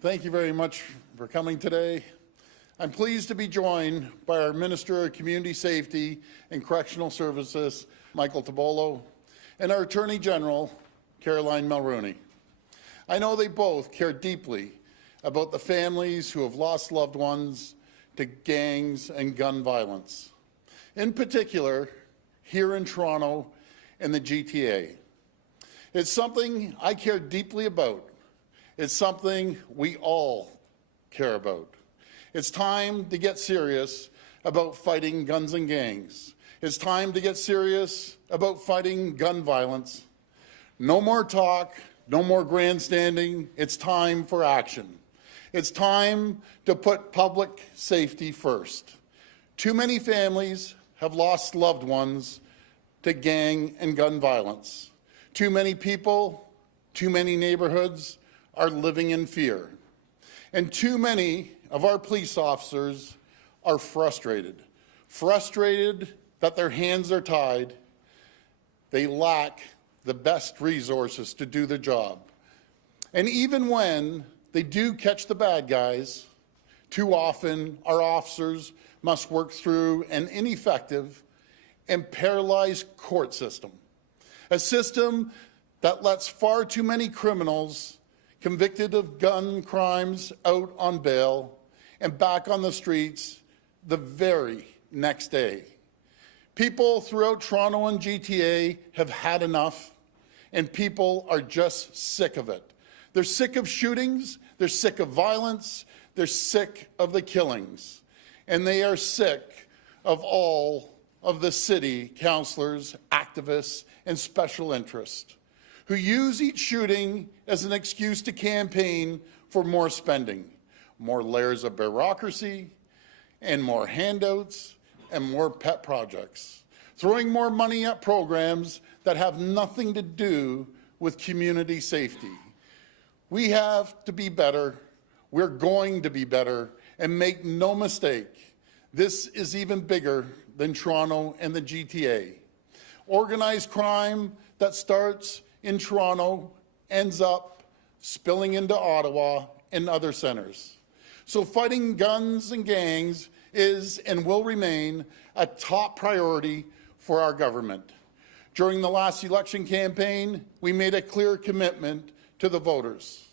Thank you very much for coming today. I'm pleased to be joined by our Minister of Community Safety and Correctional Services, Michael Tobolo, and our Attorney General, Caroline Mulroney. I know they both care deeply about the families who have lost loved ones to gangs and gun violence. In particular, here in Toronto and the GTA. It's something I care deeply about. It's something we all care about. It's time to get serious about fighting guns and gangs. It's time to get serious about fighting gun violence. No more talk, no more grandstanding. It's time for action. It's time to put public safety first. Too many families have lost loved ones to gang and gun violence. Too many people, too many neighborhoods are living in fear. And too many of our police officers are frustrated that their hands are tied. They lack the best resources to do the job. And even when they do catch the bad guys, too often our officers must work through an ineffective and paralyzed court system, a system that lets far too many criminals convicted of gun crimes out on bail and back on the streets the very next day. People throughout Toronto and GTA have had enough, and people are just sick of it. They're sick of shootings, they're sick of violence, they're sick of the killings, and they are sick of all of the city councillors, activists, and special interests who use each shooting as an excuse to campaign for more spending, more layers of bureaucracy, and more handouts, and more pet projects, throwing more money at programs that have nothing to do with community safety. We have to be better. We're going to be better. And make no mistake, this is even bigger than Toronto and the GTA. Organized crime that starts in Toronto ends up spilling into Ottawa and other centres. So fighting guns and gangs is and will remain a top priority for our government. During the last election campaign, we made a clear commitment to the voters.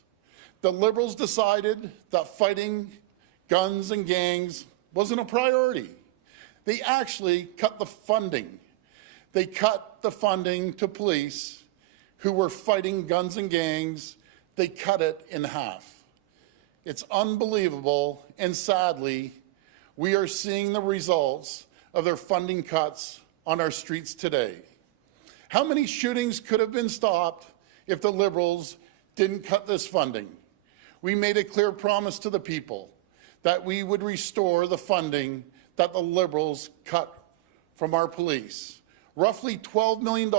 The Liberals decided that fighting guns and gangs wasn't a priority. They actually cut the funding. They cut the funding to police who were fighting guns and gangs. They cut it in half. It's unbelievable, and sadly, we are seeing the results of their funding cuts on our streets today. How many shootings could have been stopped if the Liberals didn't cut this funding? We made a clear promise to the people that we would restore the funding that the Liberals cut from our police, roughly $12 million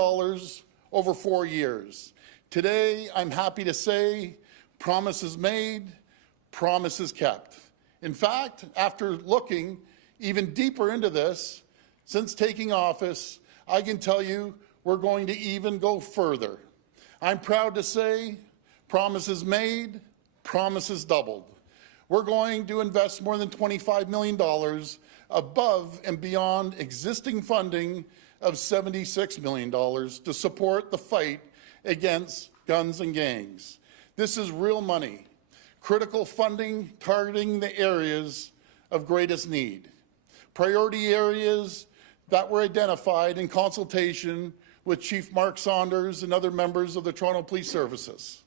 over 4 years. Today, I'm happy to say, promises made, promises kept. In fact, after looking even deeper into this, since taking office, I can tell you we're going to even go further. I'm proud to say, promises made, promises doubled. We're going to invest more than $25 million above and beyond existing funding of $76 million to support the fight against guns and gangs. This is real money, critical funding targeting the areas of greatest need, priority areas that were identified in consultation with Chief Mark Saunders and other members of the Toronto Police Services.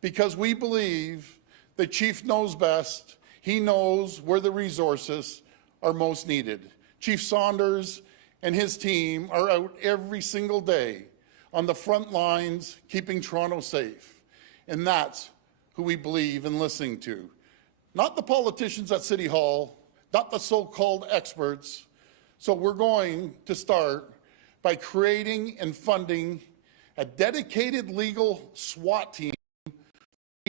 Because we believe the Chief knows best, he knows where the resources are most needed. Chief Saunders and his team are out every single day on the front lines keeping Toronto safe. And that's who we believe in listening to. Not the politicians at City Hall, not the so-called experts. So we're going to start by creating and funding a dedicated legal SWAT team for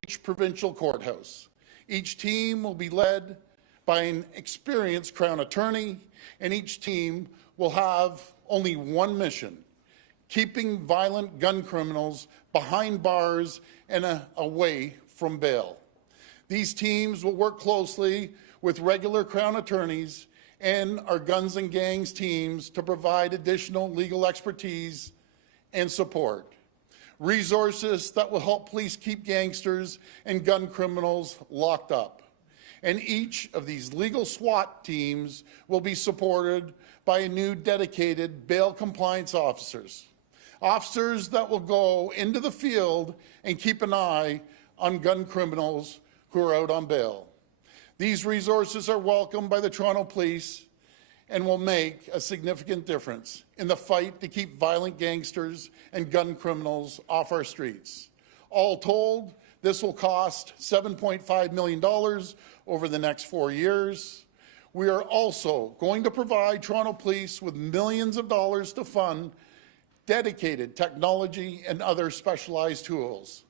each provincial courthouse. Each team will be led by an experienced Crown attorney, and each team will have only one mission: keeping violent gun criminals behind bars and away from bail. These teams will work closely with regular Crown attorneys and our guns and gangs teams to provide additional legal expertise and support. Resources that will help police keep gangsters and gun criminals locked up. And each of these legal SWAT teams will be supported by a new dedicated bail compliance officers. Officers that will go into the field and keep an eye on gun criminals who are out on bail. These resources are welcomed by the Toronto Police and will make a significant difference in the fight to keep violent gangsters and gun criminals off our streets. All told, this will cost $7.5 million over the next 4 years. We are also going to provide Toronto Police with millions of dollars to fund dedicated technology and other specialized tools.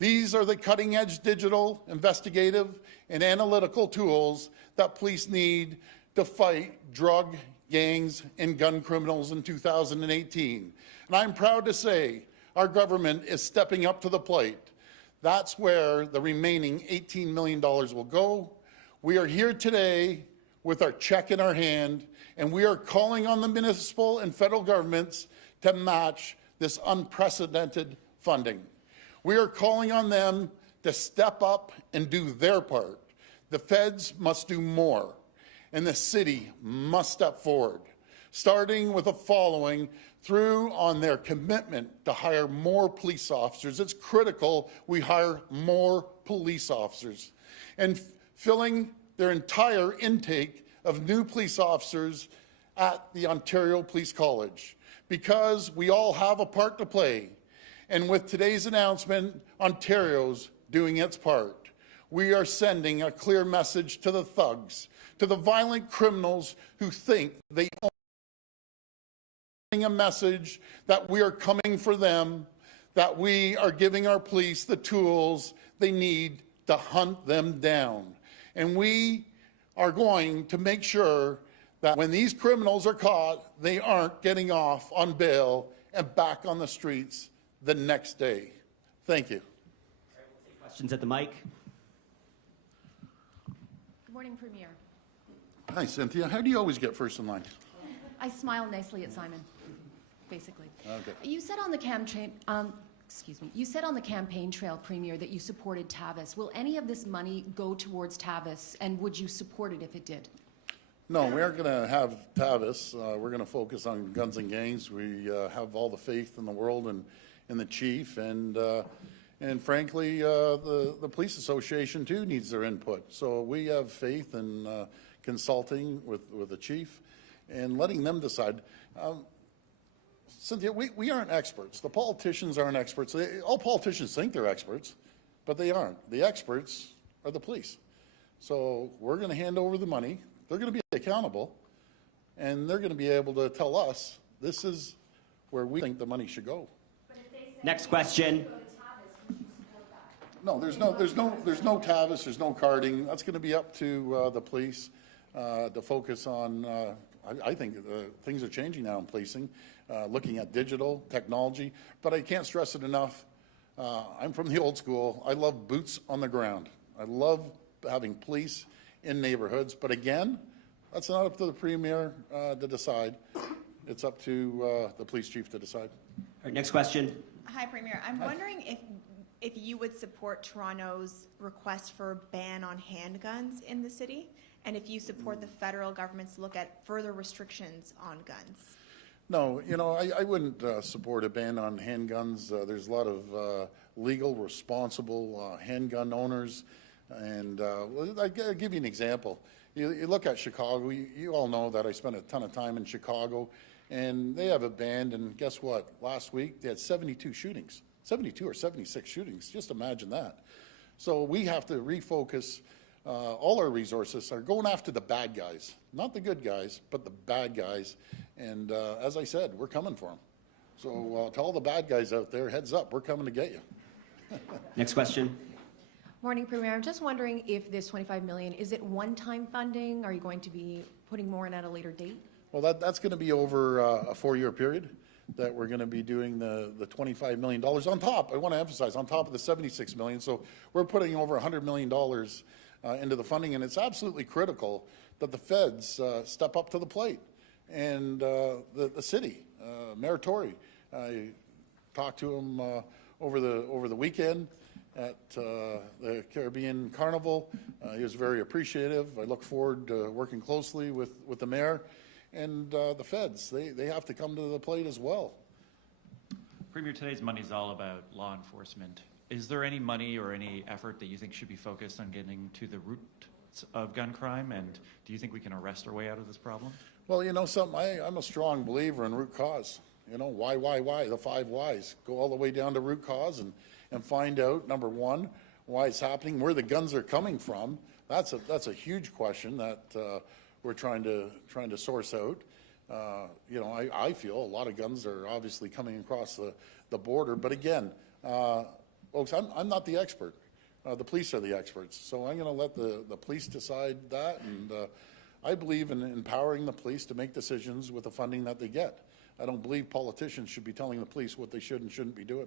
These are the cutting-edge digital, investigative, and analytical tools that police need to fight drug, gangs, and gun criminals in 2018. And I'm proud to say our government is stepping up to the plate. That's where the remaining $18 million will go. We are here today with our check in our hand, and we are calling on the municipal and federal governments to match this unprecedented funding. We are calling on them to step up and do their part. The feds must do more, and the city must step forward, starting with the following through on their commitment to hire more police officers. It's critical we hire more police officers, and filling their entire intake of new police officers at the Ontario Police College, because we all have a part to play. And with today's announcement, Ontario's doing its part. We are sending a clear message to the thugs, to the violent criminals who think they own a message that we are coming for them, that we are giving our police the tools they need to hunt them down. And we are going to make sure that when these criminals are caught, they aren't getting off on bail and back on the streets the next day. Thank you. All right, we'll take questions at the mic. Good morning, Premier. Hi, Cynthia. How do you always get first in line? I smile nicely at Simon, basically. Okay. You said on the you said on the campaign trail, Premier, that you supported Tavis. Will any of this money go towards Tavis, and would you support it if it did? No, we aren't going to have Tavis. We're going to focus on guns and gangs. We have all the faith in the world and in the chief, and frankly, the police association too needs their input. So we have faith in consulting with the chief and letting them decide. Cynthia, we aren't experts. The politicians aren't experts. All politicians think they're experts, but they aren't. The experts are the police. So we're going to hand over the money. They're going to be accountable, and they're going to be able to tell us this is where we think the money should go. Next question. No, there's no Tavis. There's no carding. That's going to be up to the police to focus on. I think things are changing now in policing, looking at digital technology. But I can't stress it enough. I'm from the old school. I love boots on the ground. I love having police in neighborhoods. But again, that's not up to the Premier to decide. It's up to the police chief to decide. All right, next question. Hi, Premier. I'm wondering if you would support Toronto's request for a ban on handguns in the city, and if you support the federal government's look at further restrictions on guns. No, I wouldn't support a ban on handguns. There's a lot of legal, responsible handgun owners. And I'll give you an example. You look at Chicago. You all know that I spent a ton of time in Chicago. And they have a ban, and guess what? Last week, they had 72 shootings. 72 or 76 shootings. Just imagine that. So we have to refocus. All our resources are going after the bad guys. Not the good guys, but the bad guys. And as I said, we're coming for them. So to all the bad guys out there, heads up, we're coming to get you. Next question. Morning, Premier. I'm just wondering if this $25 million, is it one-time funding? Are you going to be putting more in at a later date? Well, that's going to be over a 4-year period. that we're going to be doing the $25 million on top. I want to emphasize, on top of the $76 million. So we're putting over $100 million into the funding, and it's absolutely critical that the feds step up to the plate. And the city, Mayor Tory, I talked to him over the weekend at the Caribbean Carnival. He was very appreciative. I look forward to working closely with the mayor and the feds. They have to come to the plate as well. Premier, today's money is all about law enforcement. Is there any money or any effort that you think should be focused on getting to the root of gun crime? And do you think we can arrest our way out of this problem? Well, you know something, I'm a strong believer in root cause. You know, why, the 5 whys. Go all the way down to root cause and find out, number one, why it's happening, where the guns are coming from. That's a huge question that we're trying to source out. You know, I feel a lot of guns are obviously coming across the border, but again, folks, I'm not the expert. The police are the experts, so I'm going to let the police decide that, and I believe in empowering the police to make decisions with the funding that they get. I don't believe politicians should be telling the police what they should and shouldn't be doing.